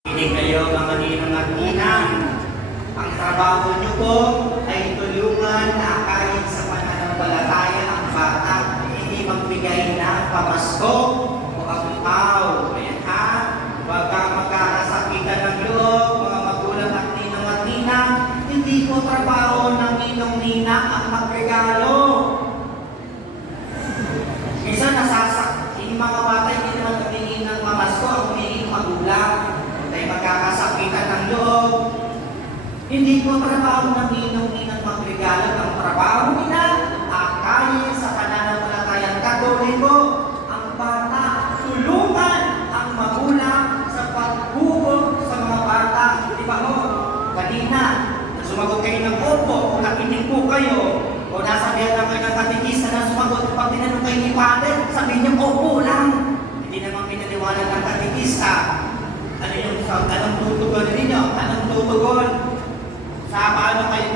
Hindi kayo mga ninang at ninang. Ang trabaho niyo po ay tulungan na akayin sa pananampalataya ang bata, hindi magbigay ng pamasko o ampaw. Ayan ha? Huwag kang magkakasakitan ng loob, mga magulang at ninang at ninang. Hindi po trabaho ng ninong-ninang ang magregalo. Minsan yung mga bata hindi naman humingi ng mamasko, ang humingi ng magulang. Ay magkakasakitan ng loob. Hindi po trabaho ng ninong-ninang magregalo. Ang trabaho nila, akayin sa pananampalatayang Katoliko ang bata, tulungan ang magulang sa paghubog sa mga bata. Di ba ho? Kanina, sumagot kayo ng opo, kung nakinig po kayo, o nasabihan na kayo ng katikista na sumagot, pag tinanong kayo ni Father, sabihin niyo, opo lang. Hindi naman pinaliwanag ng katikista. Anong tutugon ninyo? Anong tutugon? Sa paano kayo